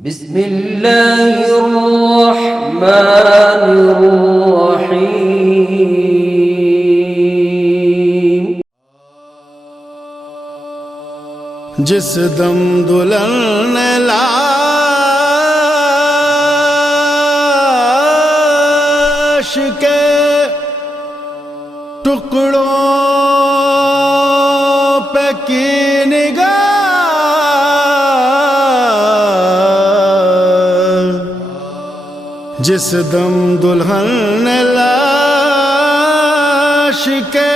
बिस्मिल्लाहिर्रहमानिर्रहीम। जिस दम दुल्हन ने लाश के टुकड़ों पे की निगाह, जिस दम दुल्हन ने लाश के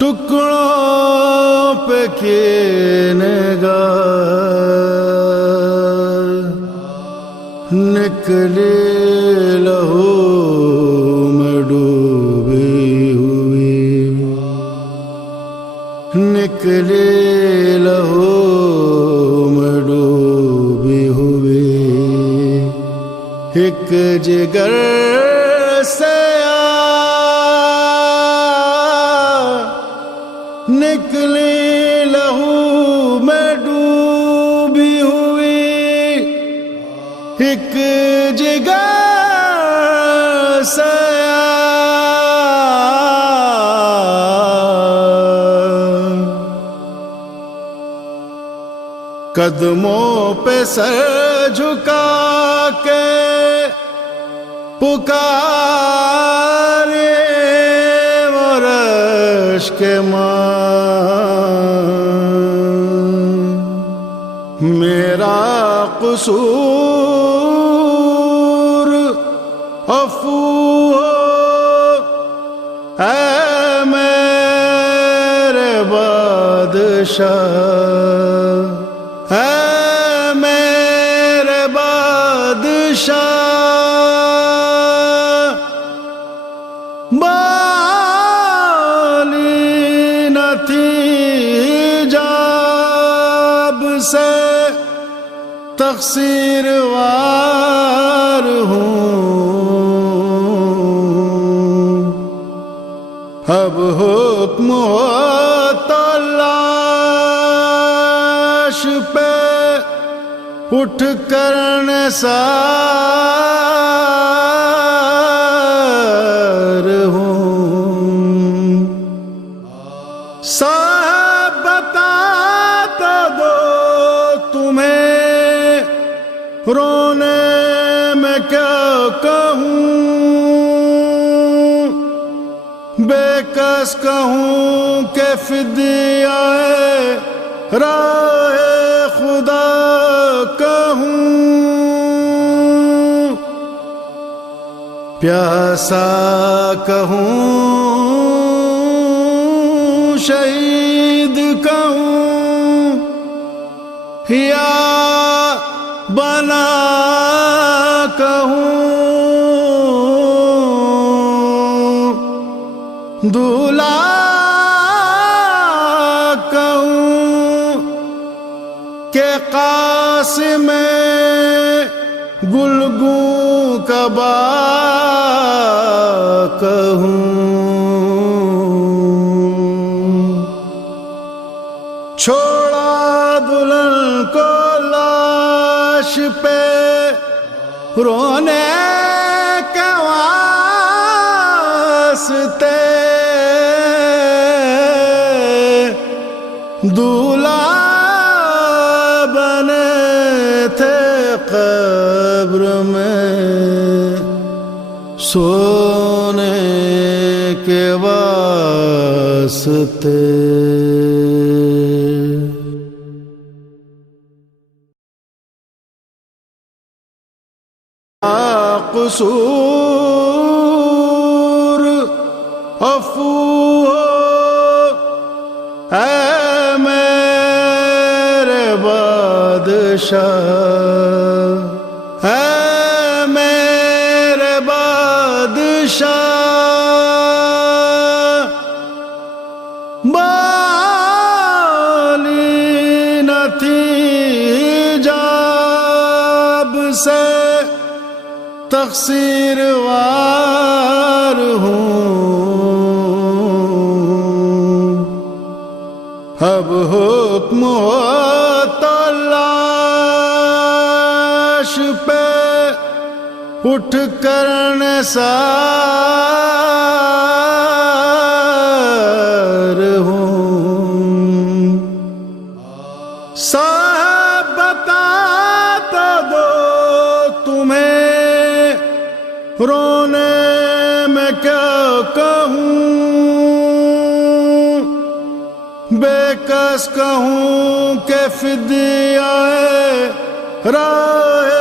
टुकड़ों पे की निगाह, निकली लहू में डूबी हुई, निकली लहू में डूबी हुई, एक जिगर से निकली लहू में डूबी हुई, एक जिगर से कदमों पे सर झुका के पुकारे और अश्क के मेरा कसूर अफू हो ऐ मेरे बादशाह, ऐ मेरे बादशाह, बाली न थी जाब से तक़सीरवार हूँ, अब हुक्म हो तो लाश पे उठ कर निसार हूँ। साहब बता तो दो तुम्हें रोने में क्या कहूँ, बेकस कहूँ के फिदियाए राहे खुदा कहूँ, प्यासा कहूँ शहीद कहूँ, या बना कहूँ, दूल्हा कहूँ के कासिम गुलगू कबा कहूँ, छोड़ा दुल्हन को लाश पे रोने के वास्ते, दूल्हा बने थे कब्र में सोने के वास्ते। कसूर अफू हो ऐ मेरे बादशाह, ऐ मेरे बादशाह, बाली न थी जाब से तक़सीरवार हूँ, अब हुक्म हो तो लाश पे उठ कर निसार हूँ। साहब बता तो दो तुम्हें रोने में क्या कहूँ, बेकस कहूँ के फिदियाए राहे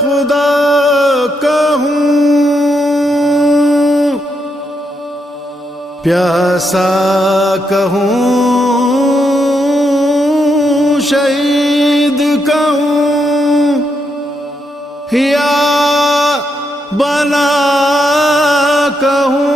खुदा कहूँ, प्यासा कहूँ शहीद कहूँ, या बना कहूँ।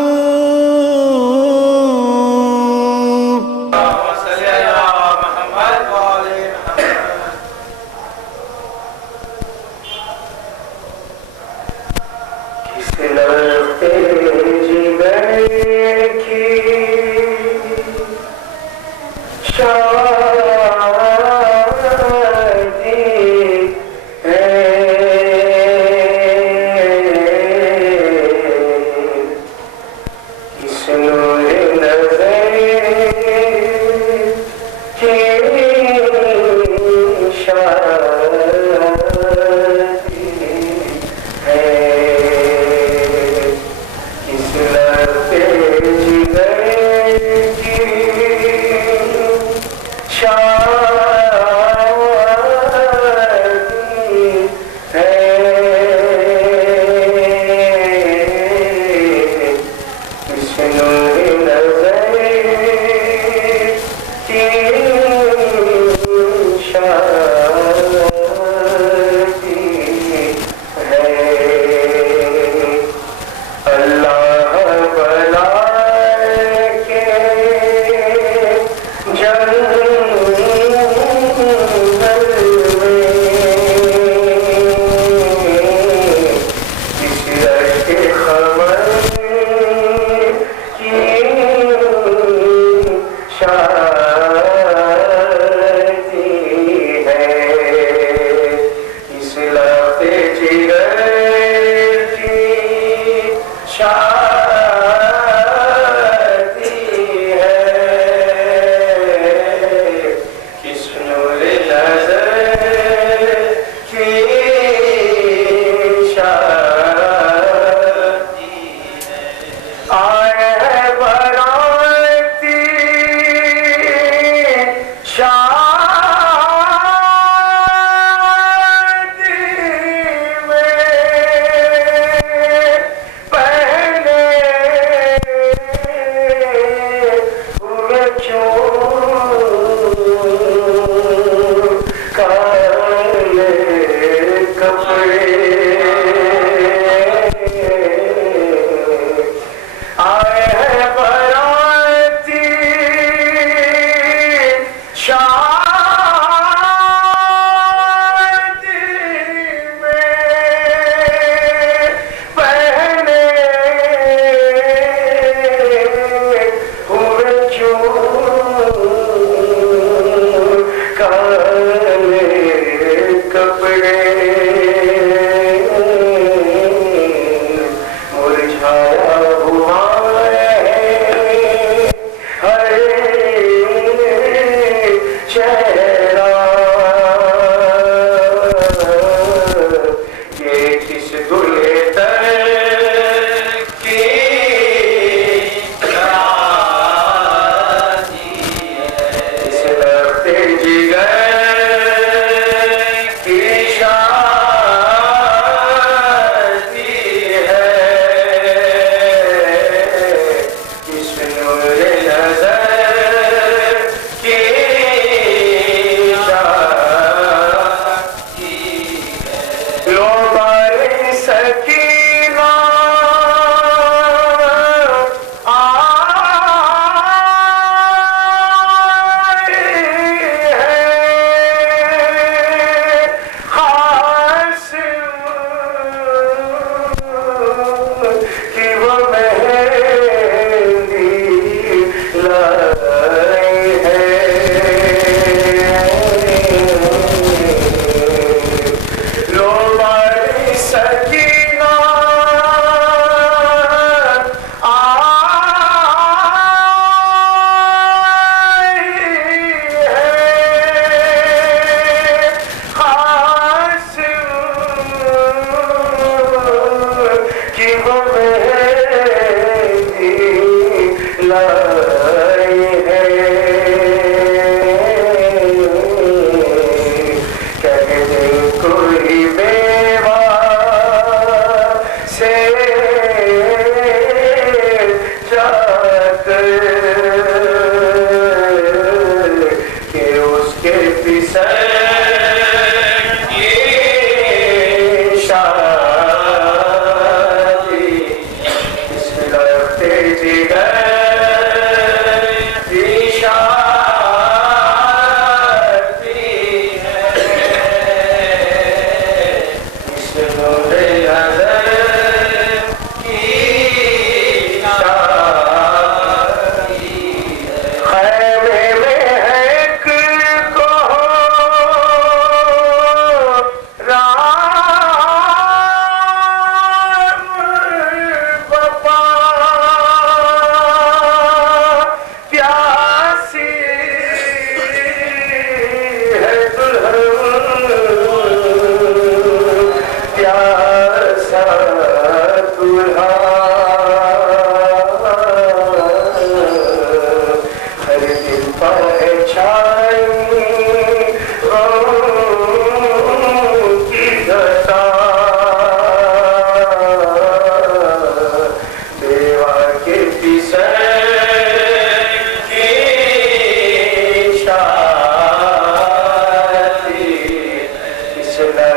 Shah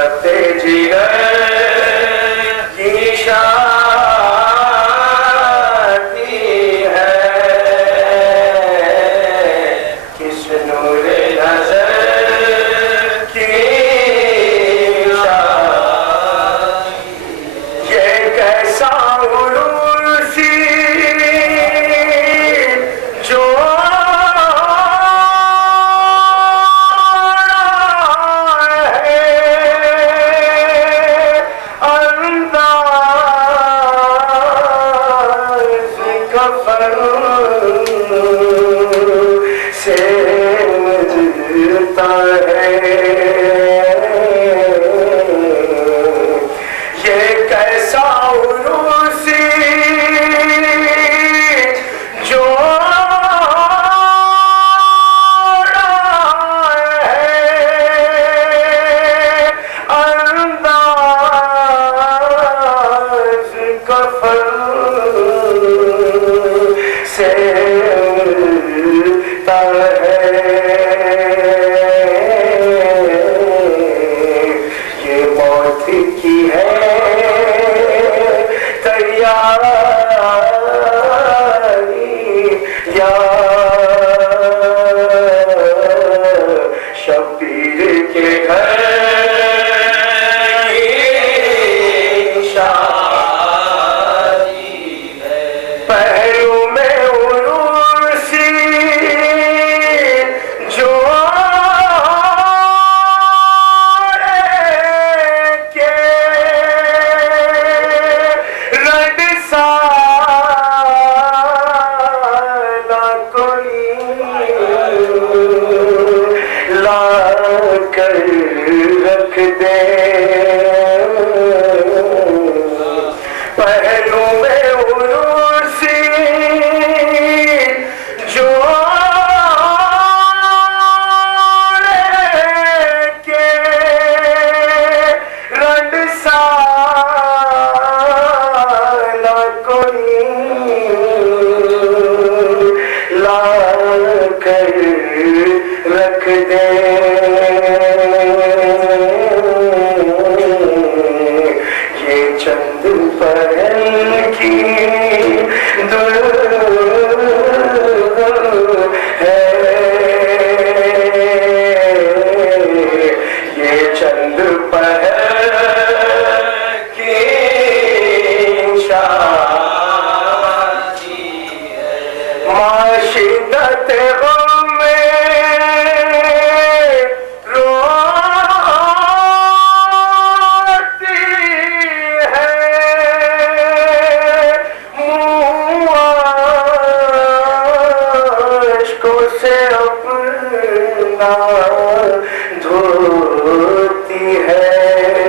करते जिगर की शादी है, किस नूरे नजर की शादी। ये कैसा उर्सी जो से मिलता है। ये कैसा उर्सी जो अंदाज कफन से मिलता है। ये मौत की है तैयारी या शबीर के घर की शादी है। पहलू में उर्सी जो के रड साला कोई ला कर रख दे। पहलू में उर्सी जो के रड साला कोई ला कर रख दे। ये चंद पहल की दुल्हन है, ये चंद पहल की शादी है। माशिदत गम में रोती है, मुँह आश्कों से अपना धोती है।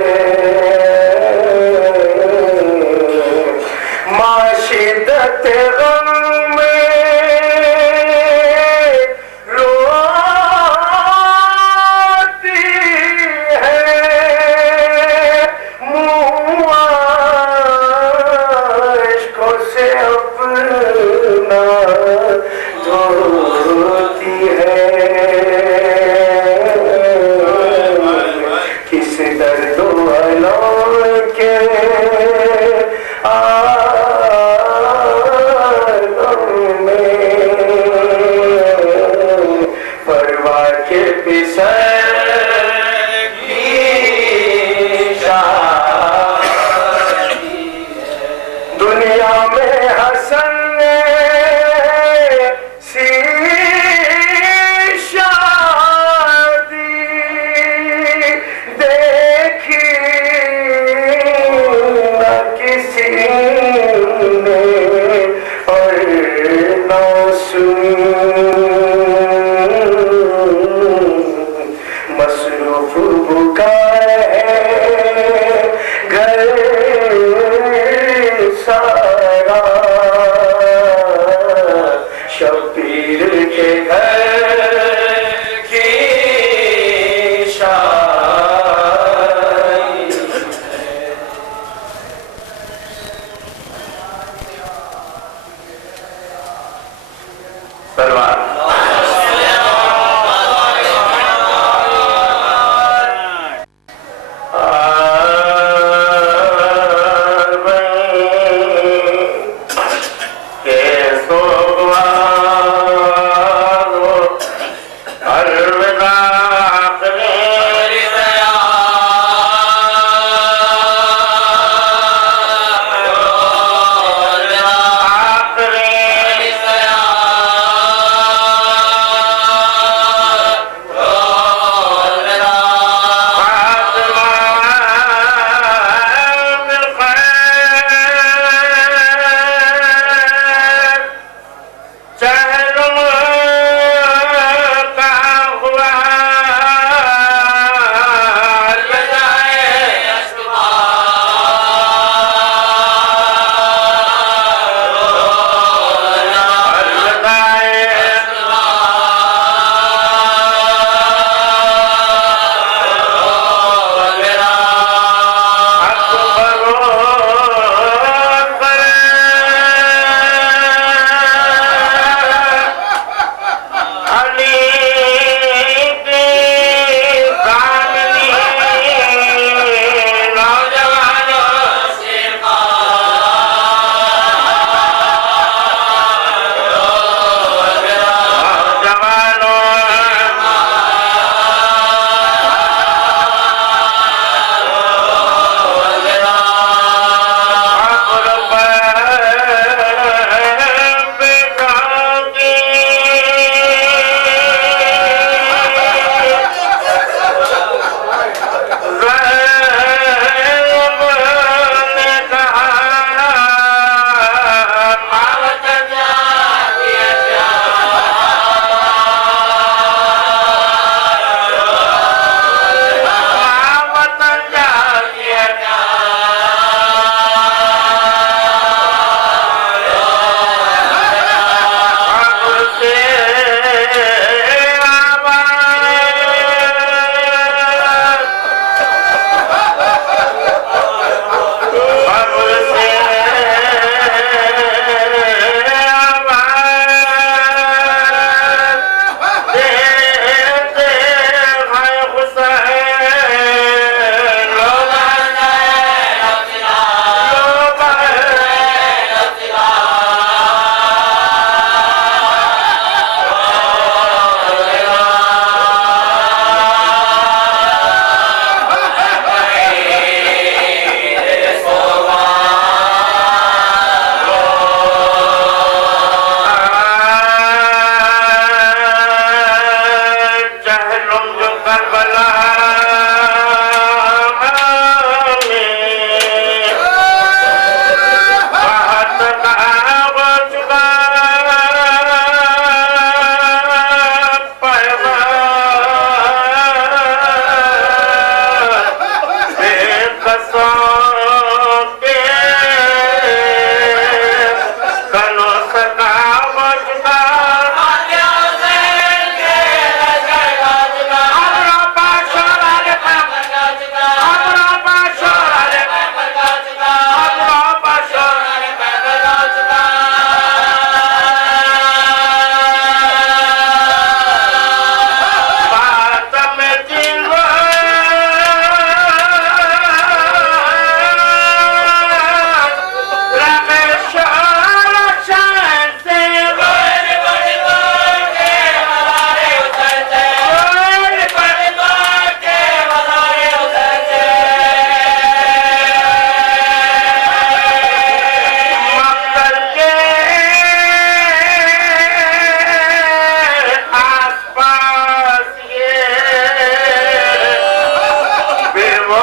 वो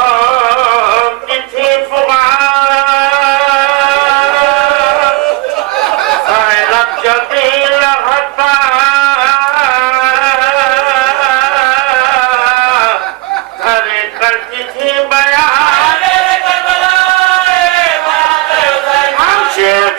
किसी फुगार जबील हता हरे कर किसी बयान हम शेर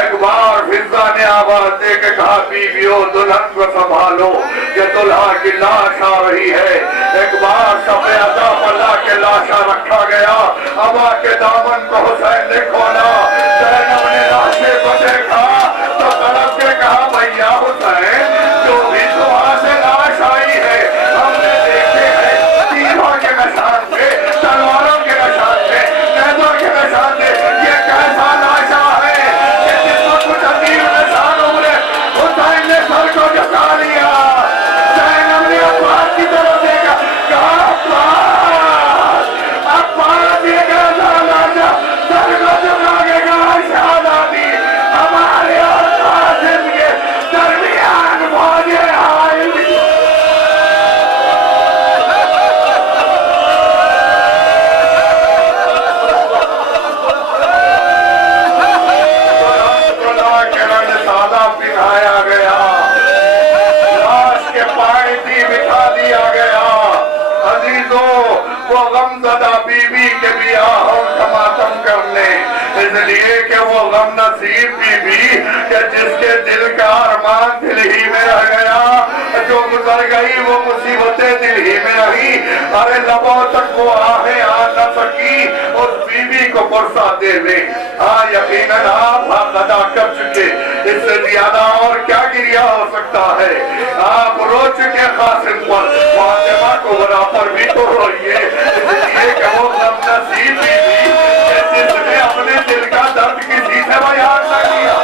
एक बार फिजा ने आवाज दे के कहा, बीवियों दुल्हन को संभालो, ये दुल्हा की लाश आ रही है। एक बार सफे अदा पल्ला के लाशा रखा गया। अबा के दामन को हुसैन ने खोला, जैनब ने लाशे को देखा तो तड़प के कहा, भैया हुसैन, जो भी सुबह से लाश आई है हमने देखे है, तीरों के निशान थे, तलवारों के निशान थे, नेजों के निशान थे। ये कैसा लाशा है कि जिसको कुछ अजीब निशान उमरे। हुसैन ने सर को झुका लिया। जैनब ने अब्बास की तरफ देखा, कहा अब्बास ये कैसा लाशा, सर को झुका के कहा, शहजादी हमारे और कासिम के दरमियान मौजे आई। पिन्हाया गया, लाश के पाए भी बिठा दिया गया। अजीजों, वो गमज़दा बीबी के ब्याह और समातम करने, इसलिए कि वो गम नसीब बीबी के जिसके दिल का अरमान दिल ही में रह गया, जो गुजर गई वो मुसीबतें दिल ही में रही। अरे लबों तक वो आहें आ न सकी उस बीबी को पुरसा दे दे। हाँ, यकीनन आप अदा कर चुके, इससे ज्यादा और क्या गिरिया हो सकता है। आप रो चुके कासिम पर, फातिमा को बराबर भी तो रोइए, इसलिए कि वो गम नसीब बीबी जिसने अपने दिल का दर्द किसी से बयान न किया।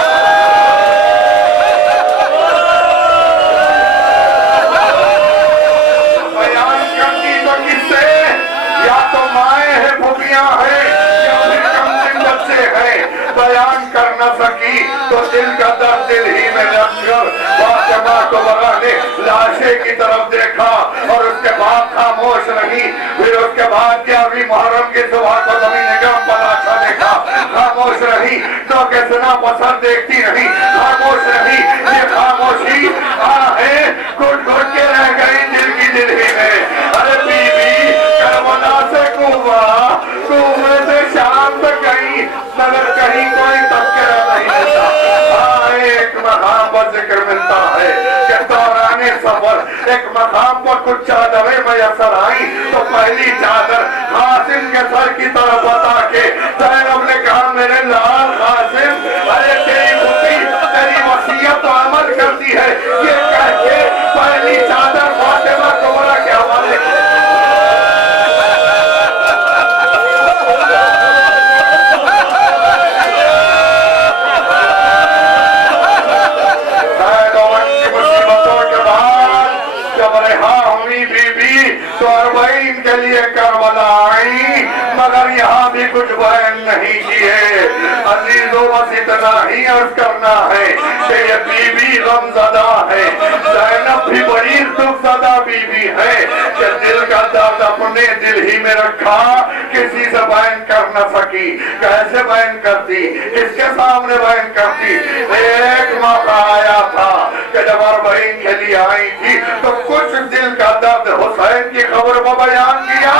बयान करती तो किससे, या तो माए है, फुफियां है, या फिर कमसिन बच्चे हैं। बयान कर न सकी तो दिल का दर्द दिल ही में रखकर फातिमा को ने लाशे की तरफ देखा और उसके बाद खामोश रही। फिर उसके बाद 11वीं मुहर्रम की सुबह को जमीन गम पर लाशा देखा, खामोश रही। तो किसना पसंद देखती रही, खामोश रही। ये खामोशी आहे घुट घुट के रह गई दिल की दिल ही में। अरे बीबी करबला से कुफा से शाम तक गई, मगर कहीं कोई तस्करा नहीं मिलता। एक मकाम पर जिक्र मिलता है कि दौराने सफर एक मकाम पर कुछ चादरें मैसर आई, तो पहली चादर कासिम के सर की तरफ बता के जैनब ने कहा, मेरे लाल कासिम, अरे तेरी बुद्धि तेरी वसीयत तो अमल करती है। ये कह के पहली चादर फातिमा कुबरा के हवाले तो अरबईन के लिए करबला आई, मगर यहाँ भी कुछ बयान नहीं किए। अजीजों, बस इतना ही अर्ज करना है कि ये बीबी गमज़दा है। ज़ैनब भी बड़ी दुखज़दा बीबी है कि दिल का दर्द अपने दिल ही में रखा, किसी से बयान कर न सकी। कैसे बयान करती, किसके सामने बयान करती। एक मौका आया था कि जब अरबईन के लिए आई थी तो कुछ दिल का दर्द हुसैन की खबर को बयान किया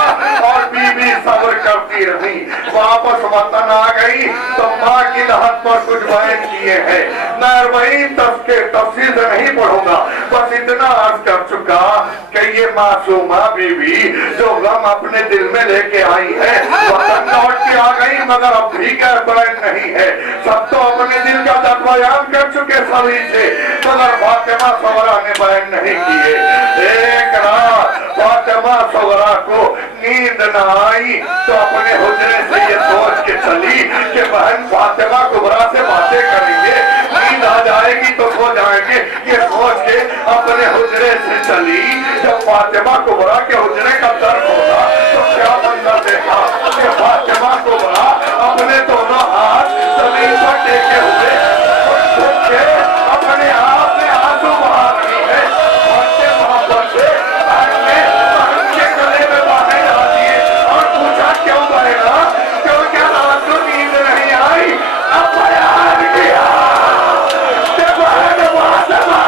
और बीबी सब्र करती रही। वापस वतन आ गई तो माँ की लहत पर कुछ बयान किए हैं। मैं अरबईन तफसील से नहीं पढ़ूंगा, बस इतना अर्ज कर चुका कि ये मासूमा बीबी जो गम अपने दिल में लेके आई है, वतन लौट के आ गई, मगर अब भी क्या बयान नहीं है। सब तो अपने दिल का दर्द बयान कर चुके सभी से, मगर फातिमा सवरा ने बयान नहीं किए। एक रात फातिमा सवरा को नींद न आई तो अपने हुजरे से ये सोच के चली कि बहन फातिमा कुबरा से बातें करेंगे, नींद आ जाएगी तो सो जाएंगे। ये सोच के अपने हुजरे से चली। जब फातिमा कुबरा के हुजरे का दर्द होगा तो क्या मंजर देखा कि फातिमा कुबरा अपने दोनों हाथ जमीन पर टेके हुए अपने आप में आंसू बहा रही है। मोहब्बत से के गले में बाहें डाल दिए और पूछा, क्यों बहेगा, क्यों, क्या आंसू नींद नहीं आई। अब बयान किया बहन फातिमा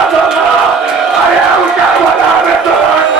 आया उनका बना में तुरंत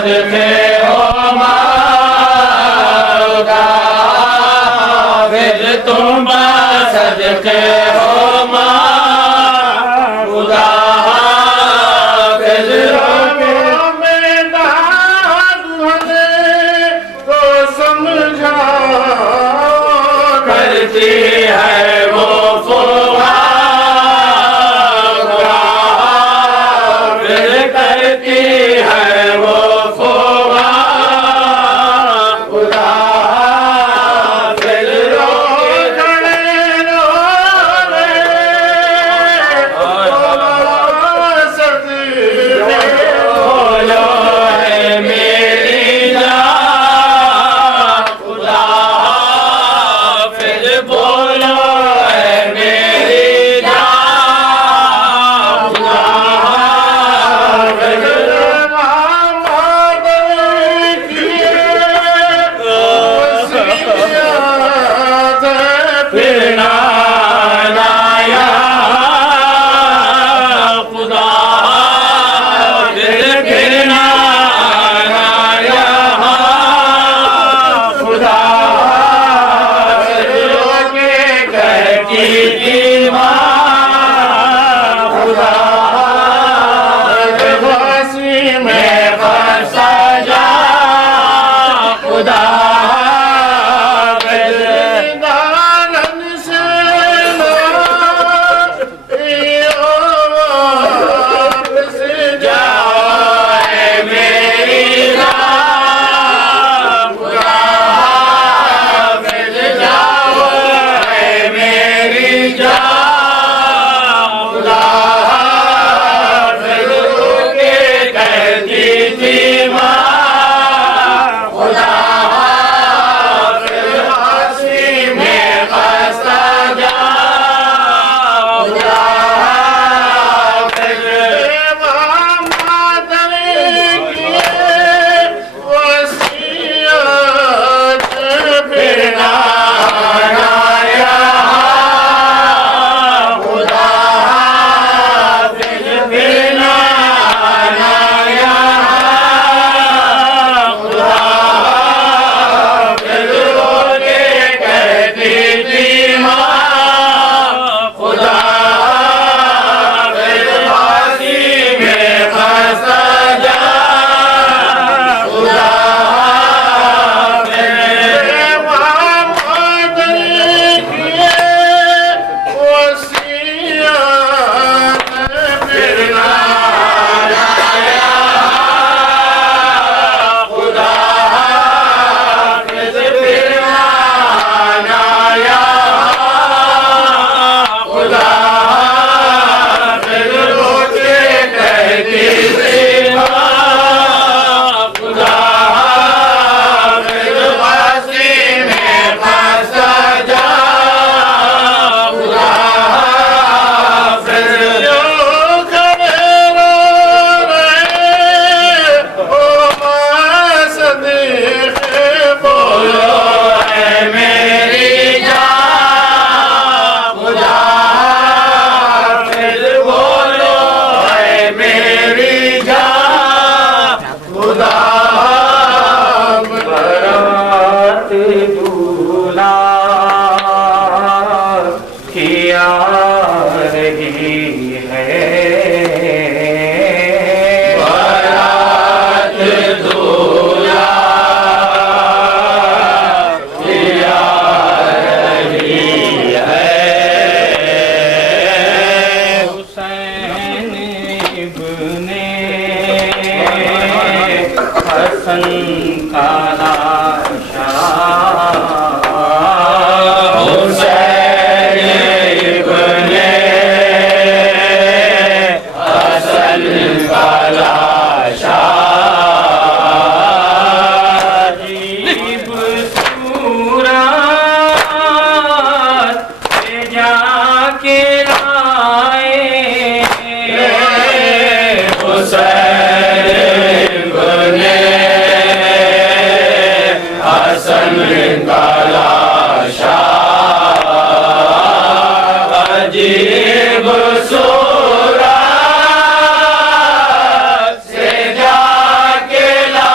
सदके हो मौला फिर तुम सदके हो मौला फिर करती है वो फुहारा फिर करती है वो फुहारा फिर बोलो है मेरी जान खुदा फिर बोलो है मेरी जान खुदा फिर फिर नाया खुदा फिर नाया खुदा कहती थी माँ खुदा फांसी में फंसा जा खुदा से जाके ला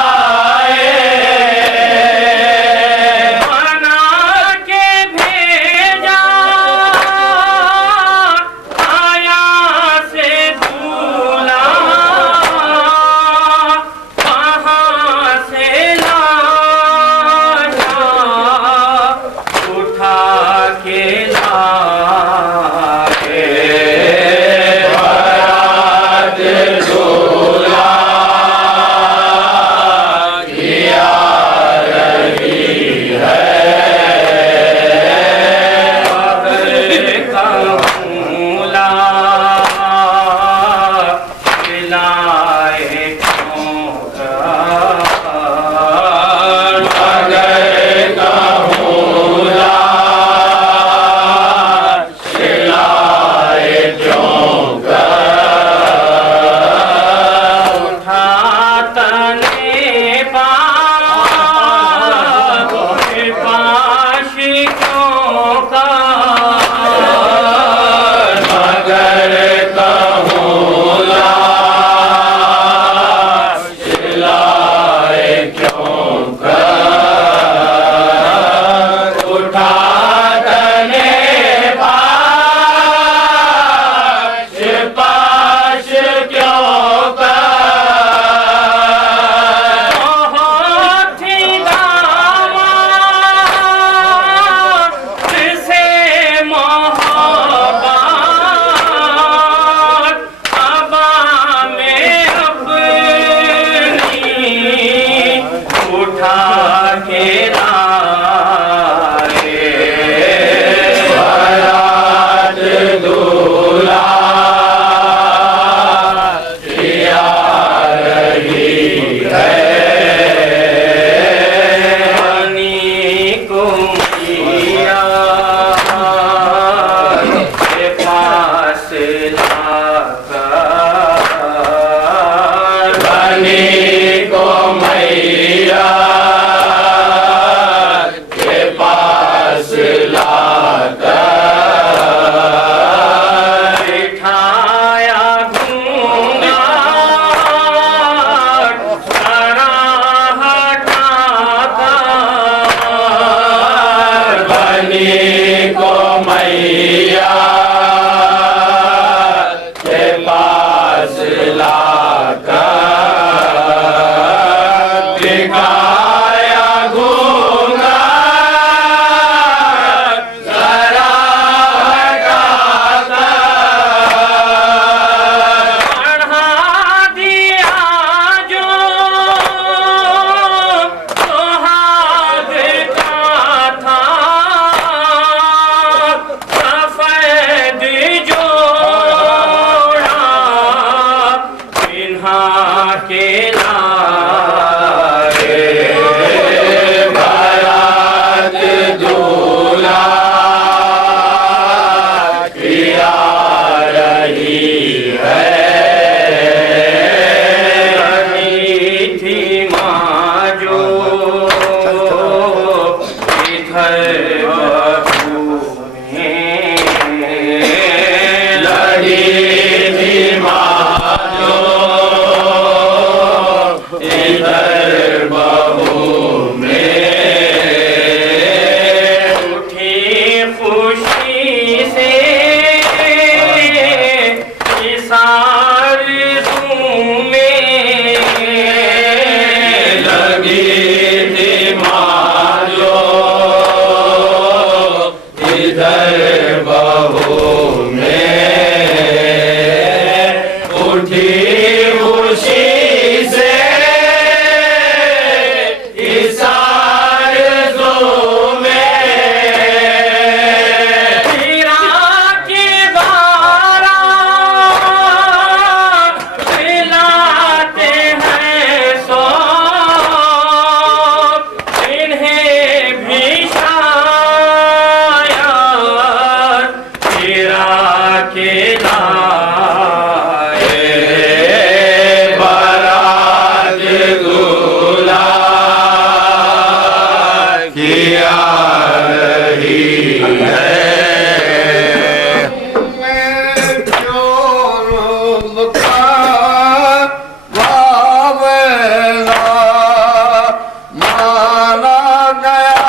माना गया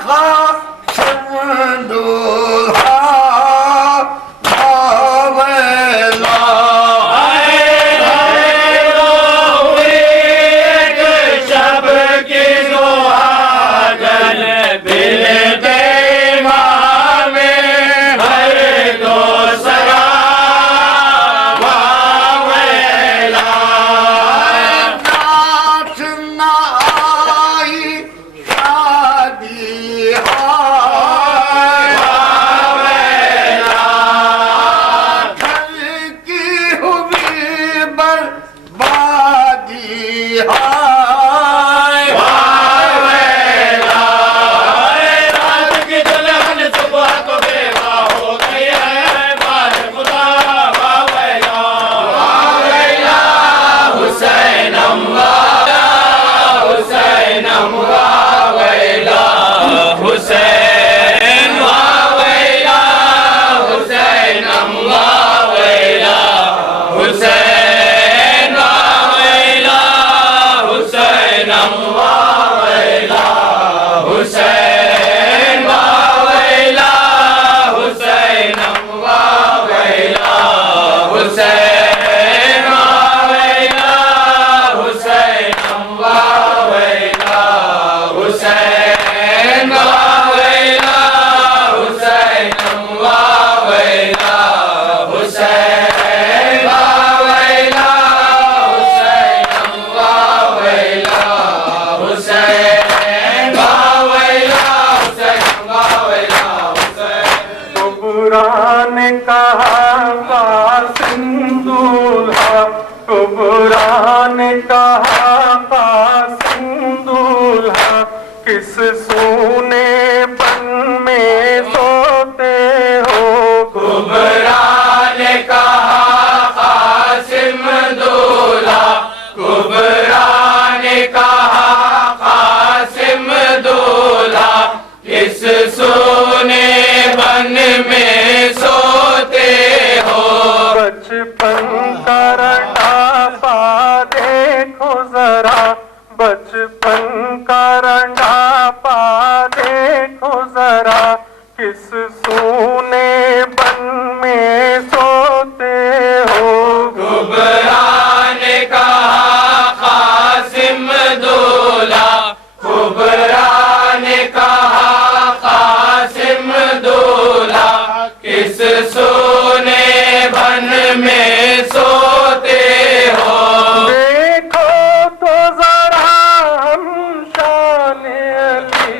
खासिम दूल्हा बावेला। शब की सुहागन मिलते मामे हर दो सगा बावेला। नाच न आई शादी हाय बावेला। घर की हुई बर्बादी हाय बावेला। रात की दुल्हन सुबह को बेवा हो गई है बार खुदा बावेला। बावेला हुसैनम वाला हुसैनम वावेला। हुसैन वावेला हुसैनम वावेला। हुसैन वावेला हुसैनम वावेला। हुसैन वावेला हुसैनम वावेला। हुसैन वावेला हुसैनम वावेला। हुसैन वावेला हुसैनम वावेला। हुसैन वावेला हुसैनम वावेला। हुसैन वावेला हुसैनम वावेला। कुबरा ने कहा कासिम दूल्हा, कुबरा ने कहा कासिम दूल्हा, किस सोने बन में सोते हो। कुबरा ने कहा कासिम दूल्हा। कुबरा ने कहा कासिम दूल्हा, किस सोने बन में सोते हो। बचपन का रंडापा देखो जरा, बचपन का रंडापा देखो जरा, किस सोने बन में सोते हो। कुबरा ने कहा कासिम दूल्हा। कुबरा ने कहा कासिम दूल्हा, किस सोने बन में सोते हो। देखो तो जरा हम शान अली,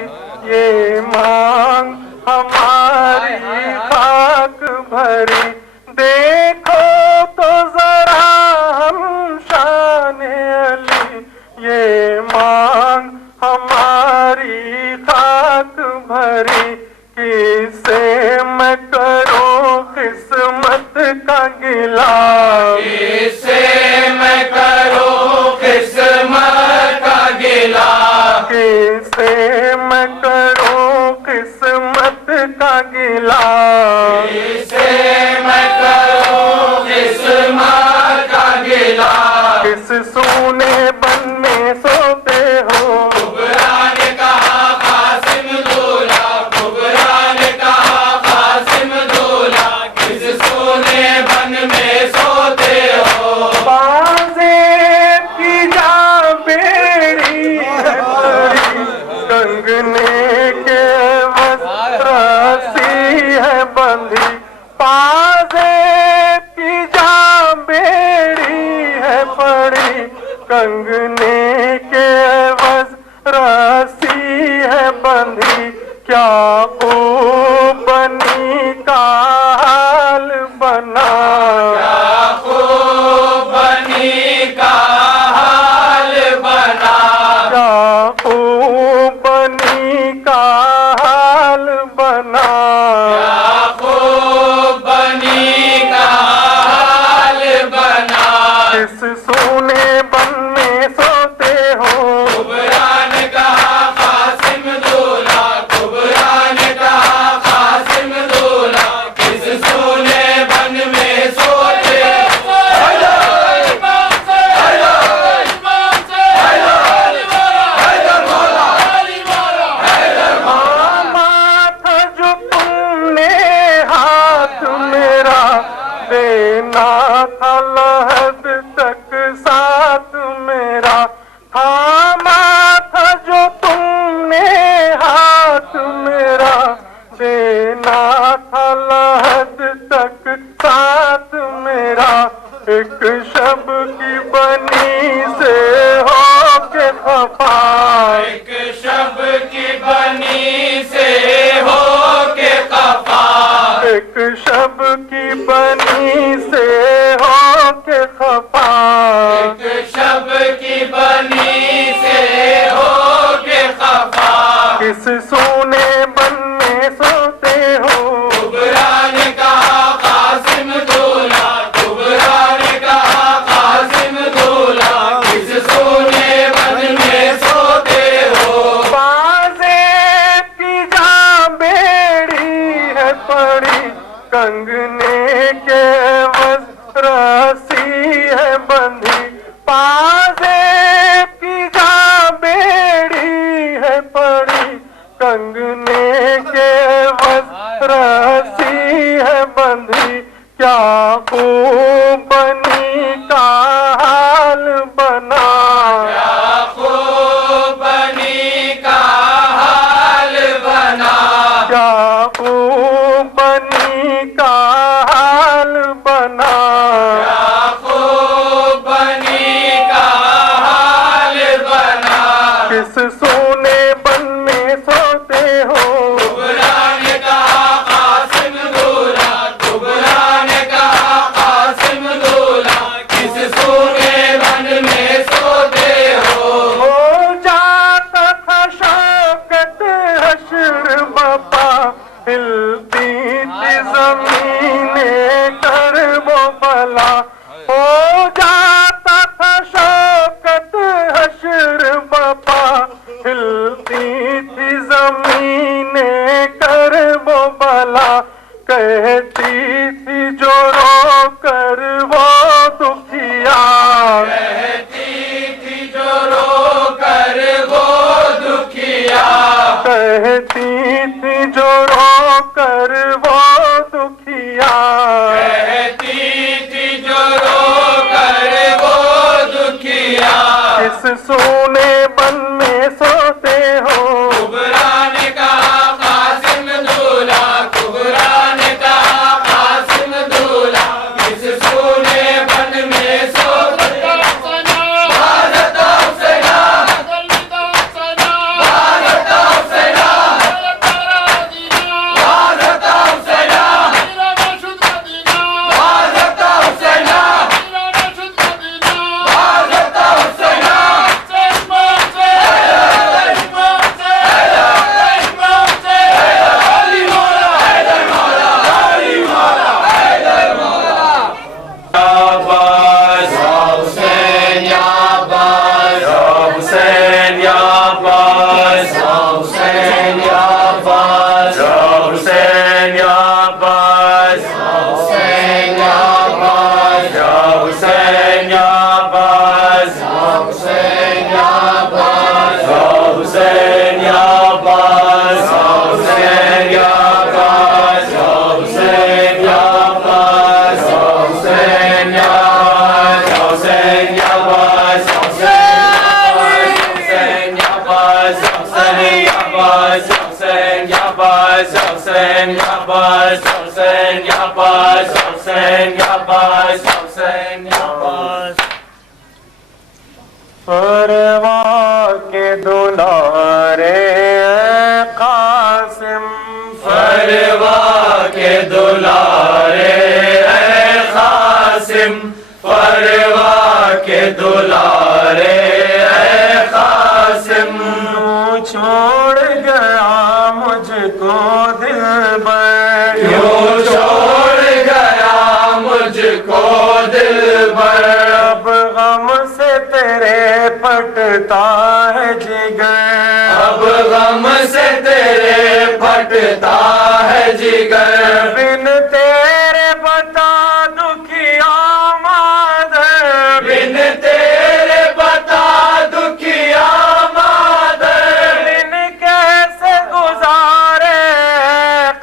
ये मांग हमारी खाक भरी। देखो तो जरा हम शान अली, ये मांग हमारी खाक भरी। किसे मैं करूं किस्मत का गिला, किसे मैं करूं किस्मत का गिला। किसे मैं करूं किस्मत का गिला। किसे मैं करूं किस्मत का गिला। किस सोने बन में सोते हो। कुबरा ने कहा कासिम दूल्हा। कुबरा ने कहा कासिम दूल्हा, किस सोने बन में सोते हो। बाजे की जा बेड़ी है परी, कंगने के वस्त्रासी है बंधी। बाजे की जा बेड़ी है पड़ी, कंगने के वस्त्रासी है बंधी। क्या बनी का हाल बना, खूब बनी का हाल बना। बनी का हाल बना। खूब बनी का हाल बना। किस सोने बन में सोते हो। कुबरा ने कहा कासिम दूल्हा। कुबरा ने कहा कासिम दूल्हा, किस सोने बन में सोते हो। किस सोने बन में सोते हो। कुबरा ने कहा कासिम दूल्हा, कुबरा ने कहा कासिम दूल्हा, किस सोने बन में सोते हो। बाजे की जा बेड़ी है पड़ी, कंगने के रस्सी है बंधी। बाजे की जा बेड़ी है पड़ी, कंगने के रस्सी है बंधी। क्या खूब बनी का हाल बना, क्या खूब बनी का हाल बना, क्या खूब बनी का हाल बना। क्या खूब बनी का हाल बना। किस सोने बन में सोते हो। कुबरा ने कहा कासिम दूल्हा, कुबरा ने कहा कासिम दूल्हा, किस सोने बन में सोते हो। जाता था शौकत हश्र बपा, हिलती थी जमीने कर वो बला। हो जाता था शौकत हश्र बपा, हिलती थी जमीने कर वो बला। कहती थी जो रो कर वो दुखिया, कहती थी जो रो कर वो दुखिया, कहती थी जो रो कर वो दुखिया। कहती थी जो रो कर वो दुखिया। किस सोने बन में सोते हो। कुबरा ने कहा कासिम दूल्हा, कुबरा ने कहा कासिम दूल्हा, किस सोने बन में सोते हो। भारत हुसैना, भारत हुसैना, भारत हुसैना, भारत हुसैना, भारत हुसैना। परवा के दुलारे कासिम, परवा के दुलारे ऐ कासिम, परवा के दुलारे ऐ कासिम। छोड़ गया मुझको दिलबर, क्यों छोड़ गया मुझको दिलबर। अब गम से तेरे फटता है जिगर, अब गम से तेरे फटता है जिगर। बिन तेरे बता दुखिया मादर, बिन तेरे बता दुखिया मादर। बिन कैसे गुजारे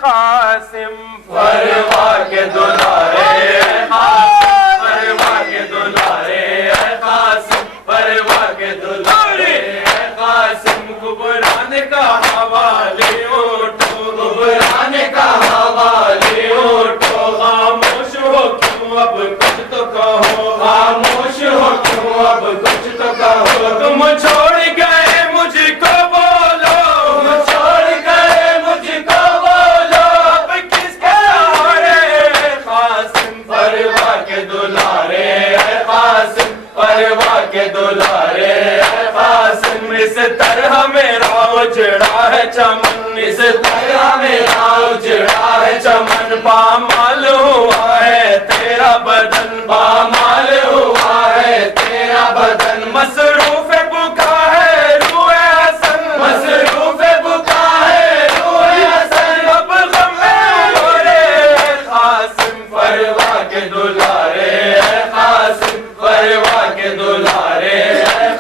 कासिम। परवा के दुलारे ऐ कासिम, परवा के दुलारे ऐ कासिम, परवा के दुलारे ऐ कासिम। कुबरा ने कहा हवाले उठो, कुबरा ने कहा हवाले उठो। खामोश हो क्यों अब कुछ तो कहो, खामोश हो क्यों अब कुछ तो कहो। तुम छोड़ गए मुझको बोलो, तुम छोड़ गए मुझको बोलो। अब किसके सहारे ऐ कासिम, परवा के दुलारे ऐ कासिम, परवा के दुलारे ऐ कासिम। इस तरह मेरा उजड़ा है चमन, इस तरह मेरा उजड़ा है चमन। पामाल हुआ है तेरा बदन, पामाल हुआ है तेरा बदन। मसरूफ बुका है रूह हसन, मसरूफ बुका है रूह हसन। अब गम में रो रे कासिम, परवा के दुलारे कासिम, परवा के दुलारे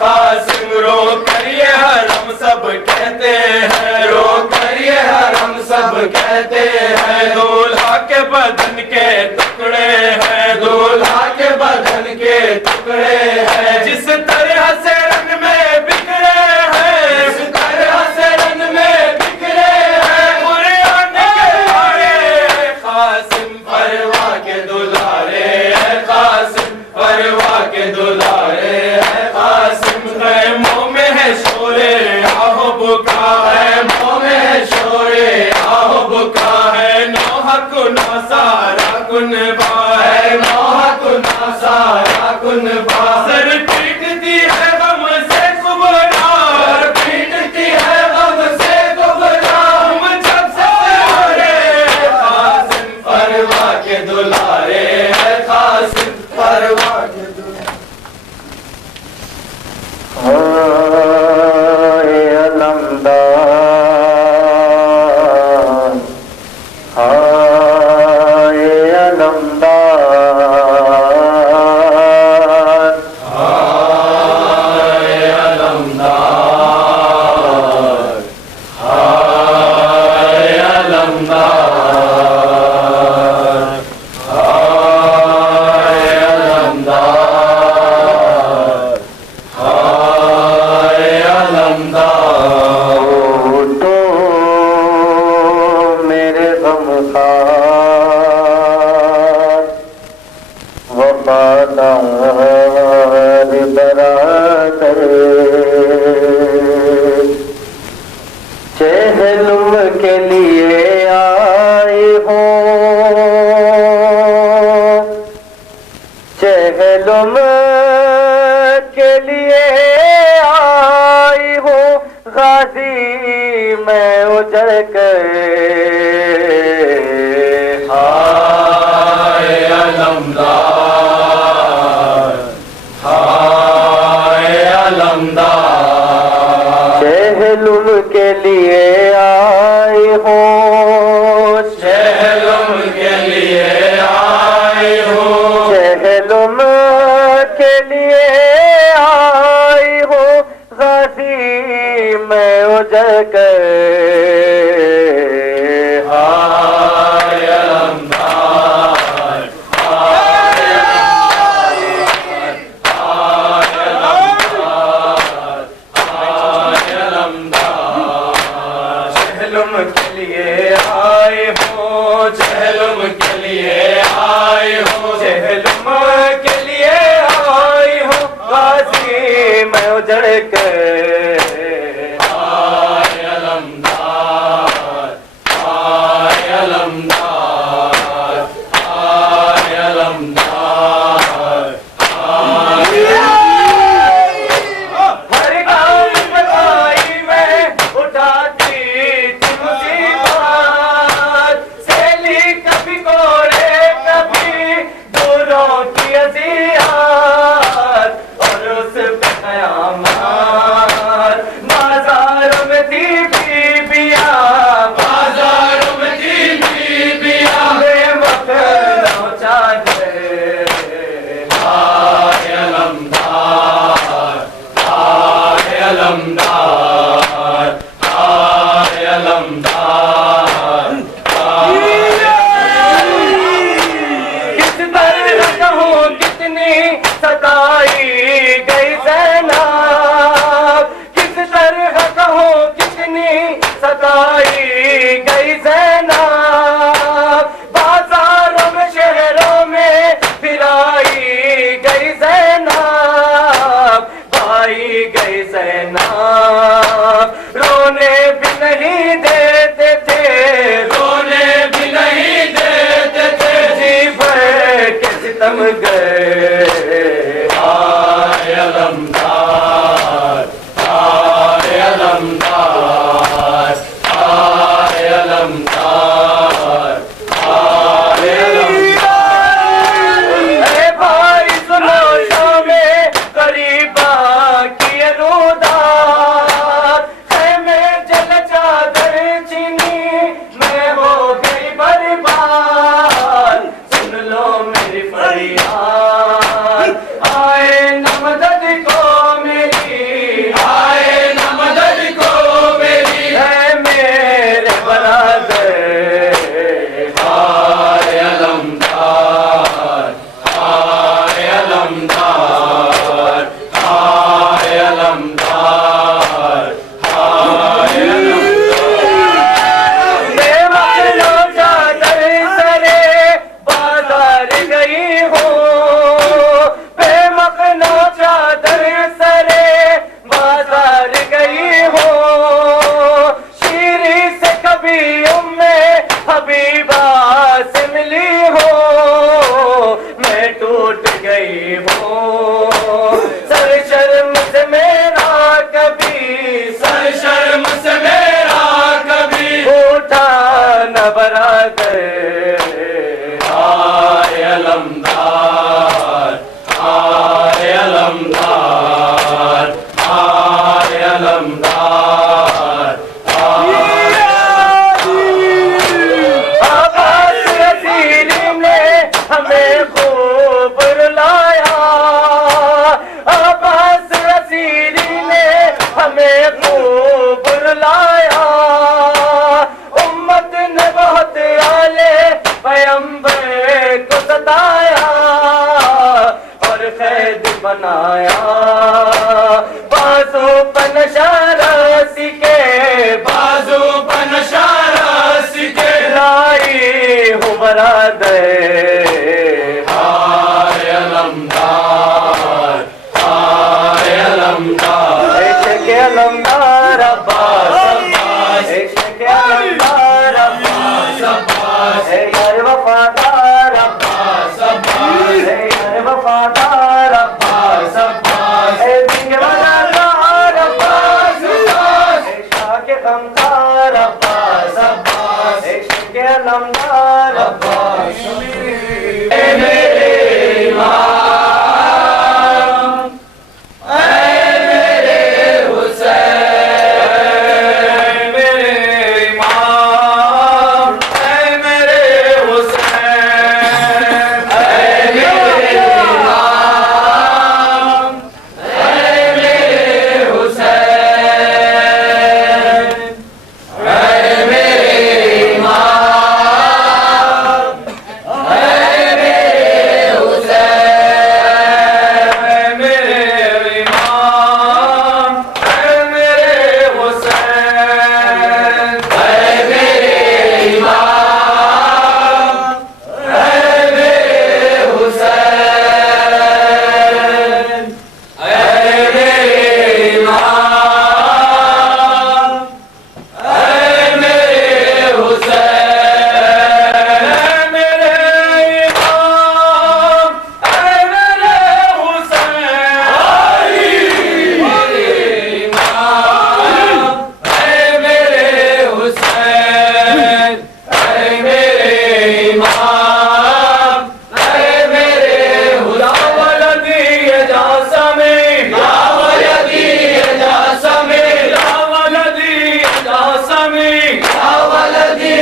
कासिम। रो कर ये हरम सब कहते हैं, रो कर ये हरम सब कहते हैं। दूल्हा के बदन के टुकड़े हैं, दूल्हा के बदन के टुकड़े हैं। जिस तरह से रंग में बिखरे हैं, जिस तरह से रंग में बिखरे हैं। कुरान के आए कासिम, परवा के दुलारे कासिम, परवा के दुलारे कासिम। खैमों में है शोरे आहो बुका है, मों में है शोरे आहो बुका है। नौहा कुना सारा कुनबा है, नौहा कुना सारा कुनबा। सर पीटती है गम से कुबरा, सर पीटती है गम से कुबरा। हम जब से रे कासिम, परवा के दुलारे कासिम, परवा के दुलारे। हाय अलमदार, हाय अलमदार, हाय अलमदार, हाय अलमदार, हाय अलमदार, हाय अलमदार। तो मेरे गमखार वफादार बरादर, चहलुम के लिए आए हो, चहलुम के लिए आई हो। गाजी मैं उजड़ कर हाय अलमदार, हाय अलमदार। चहलुम के लिए आई हो, चहलुम के लिए आए हो, चहलुम के लिए आई हो। गाजी मैं उजड़ कर हाय अलमदार, हाय अलमदार, हाय अलमदार। चहलुम के लिए आए हो, चहलुम के लिए आए हो, चहलुम के लिए आए हो। गाजी मैं उजड़ कर हाय अलमदार, हाय अलमदार, हाय अलमदार, हर गाँव बताई मैं उठाती थी मुसीबत। सहेली कभी कोड़े कभी दूरों की अज़ियत, और उस पे कयामत। बाजारों में थी बीबियाँ, बाजारों में थी बीबियाँ। बेमखलम चादर। हाय अलमदार, हाय अलमदार, हाय अलमदार, किस तरह कहूँ कितनी सताई गई ज़ैनब, किस तरह कहूँ कितनी सताई गई ज़ैनब। बाजारों में शहरों में फिराई गई ज़ैनब, पाई गई ज़ैनब। रोने भी नहीं देते थे, रोने भी नहीं देते थे। जी भर के सितम गए। हाय अलमदार, हाय अलमदार, अलमदार अब्बास अब्बास इश्क के अलमदार अब्बास मेरे इमाम ऐ मेरे हुसैन मेरे इमाम ऐ मेरे हुसैन ऐ मेरे इमाम ऐ मेरे हुसैन ऐ मेरे इमाम ऐ मेरे हुसैन मेरे इमाम ऐ मेरे हुसैन ऐ मेरे इमाम ऐ मेरे हुसैन ऐ मेरे इमाम ऐ मेरे हुसैन मेरे इमाम ऐ मेरे हुसैन मेरे इमाम ऐ मेरे हुसैन ऐ मेरे इमाम ऐ मेरे हुसैन या वलदी जासमी या वलदी जासमी या वलदी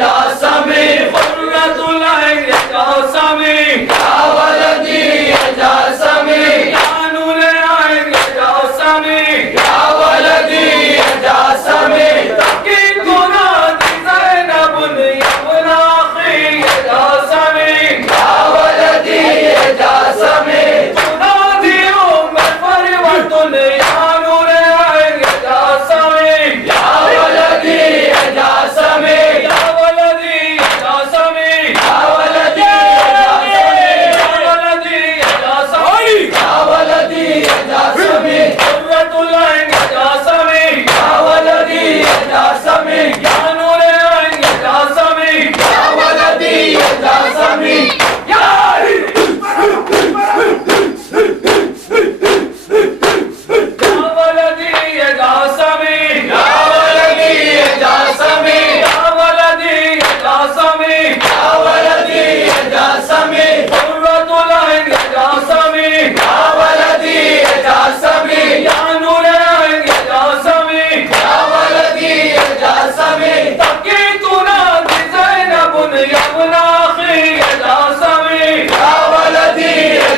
जासमी कुर्रतुल ऐन जासमी या वलदी जासमी या नूर ऐन जासमी या वलदी जासमी तकी तुनादी ज़ैनब यमुना अखी जासमी या वलदी जासमी तुनादी उम्म फरवतुन या नूर ऐन जासमी या वलदी जासमी या वलदी जासमी या वलदी जासमी या वलदी जासमी कुर्रतुल ऐन जासमी या वलदी जासमी या नूर ऐन जासमी या वलदी जासमी या वलदी जासमी या वलदी जासमी या वलदी जासमी या वलदी जासमी कुर्रतुल ऐन जासमी या वलदी जासमी या नूर ऐन जासमी या वलदी जासमी तकी तुनादी ज़ैनब यमुना अखी जासमी या वलदी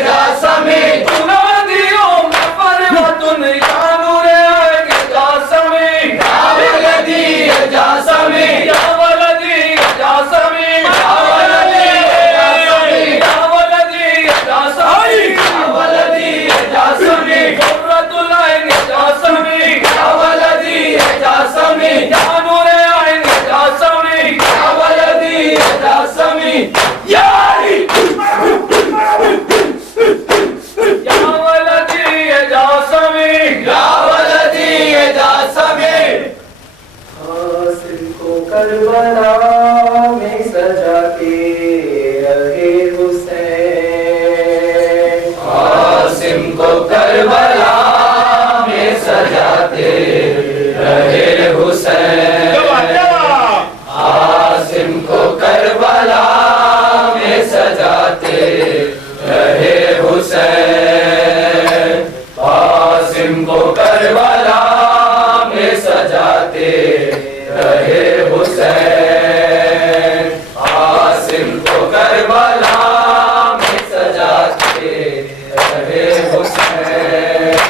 जासमी तुनादी उम्म फरवतुन या नूर ऐन जासमी या वलदी जासमी या वलदी जासमी या वलदी जासमी या वलदी जासमी कुर्रतुल ऐन जासमी या वलदी जासमी या नूर ऐन जासमी या वलदी जासमी या वलदी जासमी या वलदी जासमी हासिल को करबला में सजा के रहे हुसैन कासिम को करबला में सजाते रहे हुसैन कासिम को करबला में सजाते रहे हुसैन कासिम को करबला में सजाते रहे हुसैन कासिम को करबला में सजाते रहे हुसैन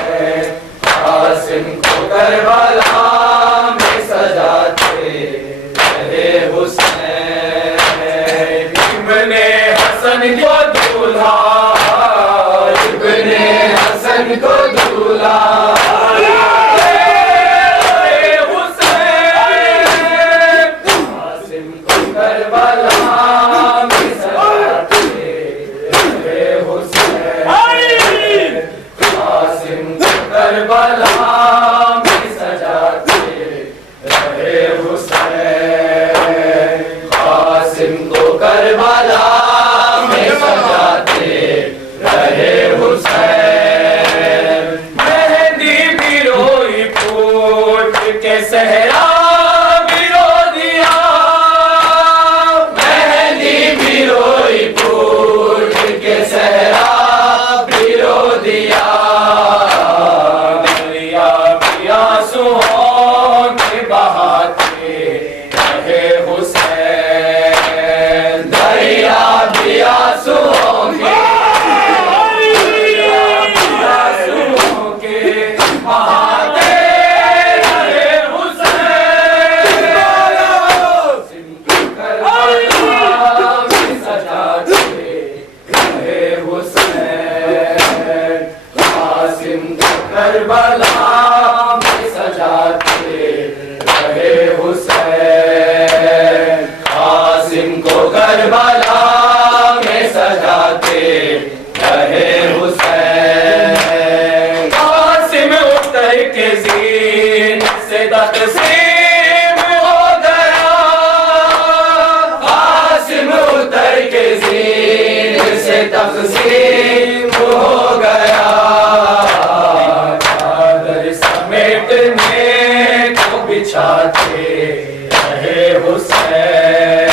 हुसैन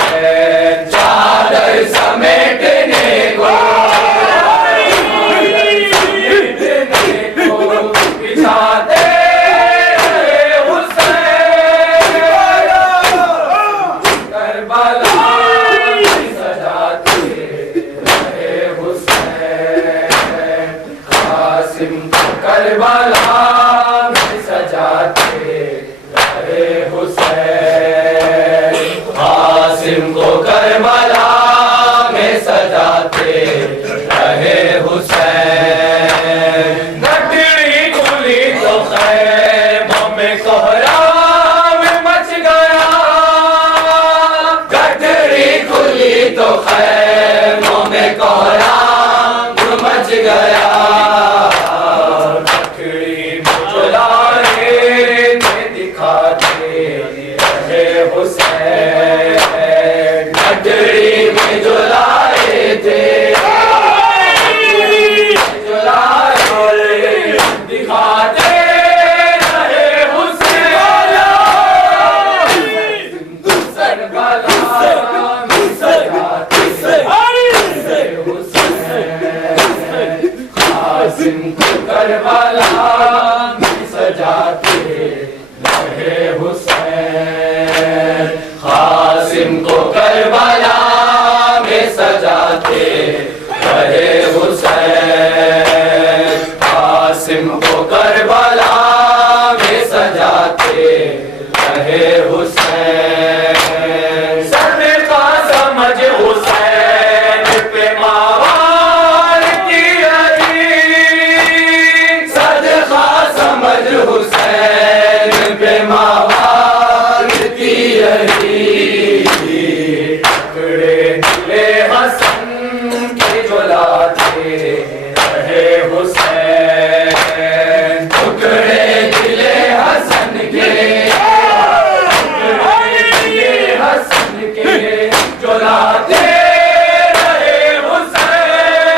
चादर समेटने को बिछाते करबला में सजाते रहे हुसैन हासिम को करबला में सजाते रहे हुसैन गठड़ी खुली तो खैमों में कोहराम मच गया गठड़ी खुली तो खैमों में कोहराम मच गया गठड़ी में जो लाए थे दिखाते रहे हुसैन हासिम को करबला में सजाते रहे हुसैन हासिम को करबला में सजाते रहे हुसैन हासिम को करबला में सजाते रहे हुसैन सदका समझ हुसैन पे मावार की अली सदका समझ हुसैन पे मावार की अली हसन के जुलाते रहे हुसैन टुकड़े दिले हसन के हसन के जुलाते रहे हुसैन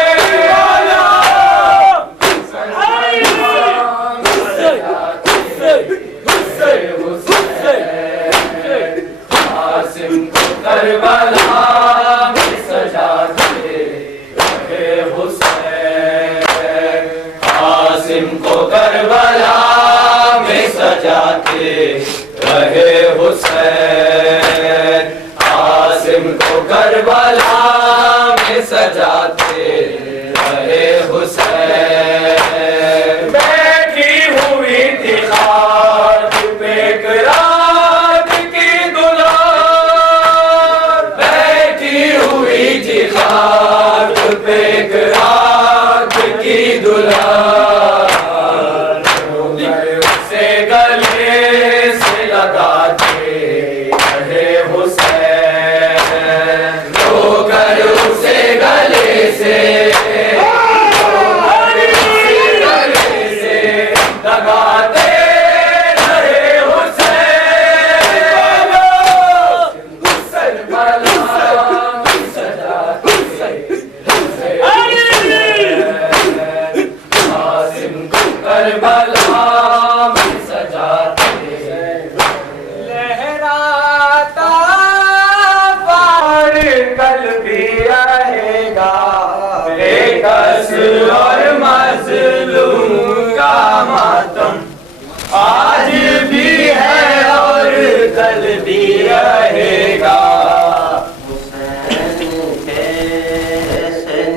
हासिम को करबला हासिम को करबला में सजाते रहे हुसैन हासिम को करबला में सजाते रहे हुसैन बैठी हुई थी खाक पे रात की दुलार बैठी हुई थी खाक पे रात की दुलार से गले से लगाते रहे हुसैन रोकर उसे गले से लगाते रहे हुसैन हासिम को करबला में सजाते लहराता पार कल भी रहेगा बेकस और मजलूम का मातम आज भी है और कल भी रहेगा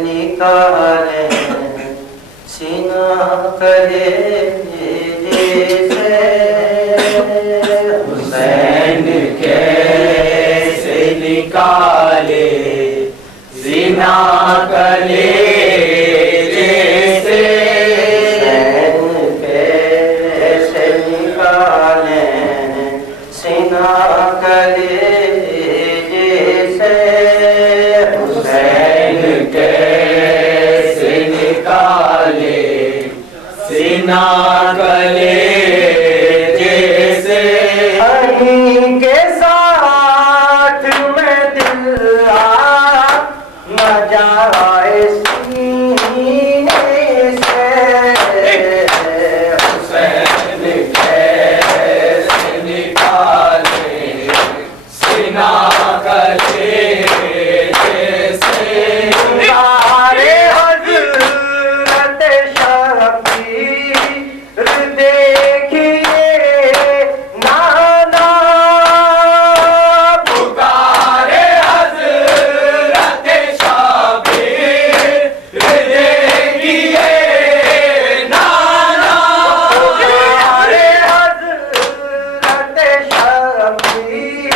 निकाले सीना करे हुसैन कैसे निकाले सीना कले जैसे कैसे निकाले सीना करे जैसे हुसैन कैसे निकाले सीना कले जैसे के साथ में दिल न जाए सीने से हुसैन कैसे निकाले सीना गले जैसे सारे हज़रत शबीर देखिए नाना पुकारे हज़रत शबीर देखिए नाना सारे हज़रत शबीर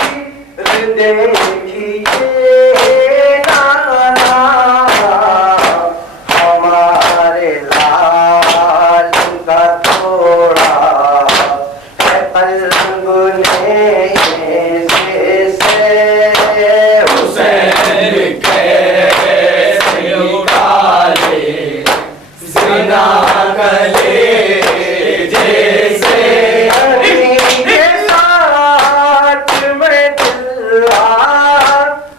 देखिए नाना हमारे लाल का थोड़ा है पलंगुने से हुसैन कैसे उड़ाले सीना गले जैसे के साथ में दिलवा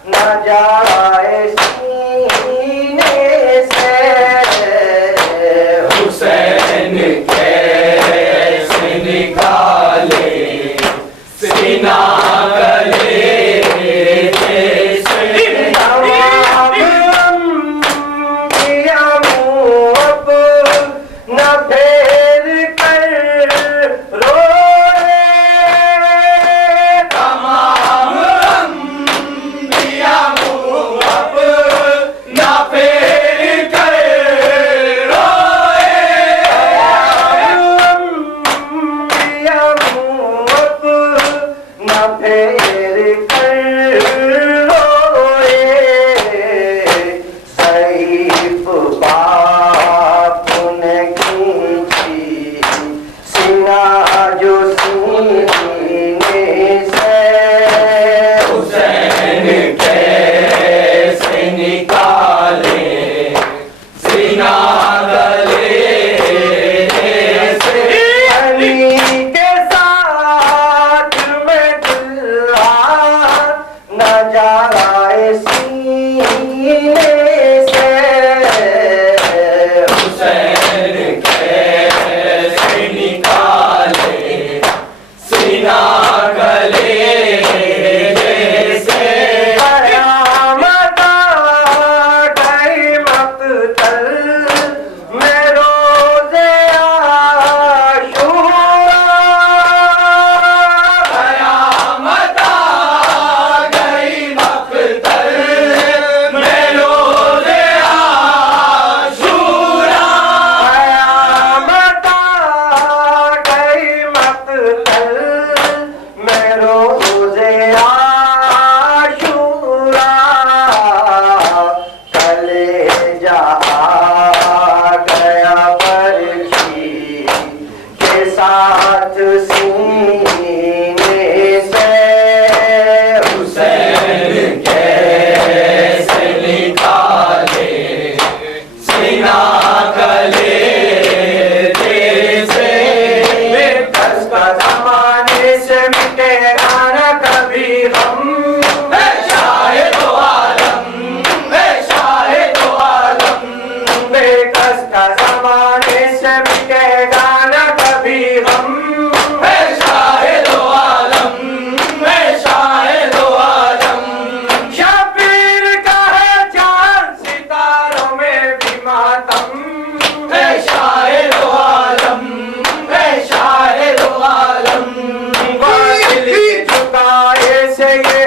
न जाए सीने से हुसैन कैसे निकाले सीना गले जैसे न फेर कर रोए तमाम अंबिया मुअब ना फेर कर रोए न फेर कर रोए सैफ बाप ने खींची सीना जो सीने से हुसैन कैसे निकाले सीना गले जैसे अली के साथ में दिलवा न जाए सीने से हुसैन कैसे निकाले सीना गले जैसे कयामत गई मक़तल में रोज़े आशूरा कयामत आ गई मक़तल में रोज़े आशूरा कयामत गई मक़तल में रोज़े आशूरा कलेजा गया परछी के साथ सीने से हुसैन कैसे निकाले सीना गले जैसे बेकस का ज़माने से मिटेगा न कभी हम शाहिद आलम शाहिद आलम बेकस का ज़माने से मिटेगा न कभी हम शाहिद आलम शाहिद आलम शबीर का है चांद सितारों में भी मातम शाहिद आलम शाहिद आलम बादल की झुकाए से ये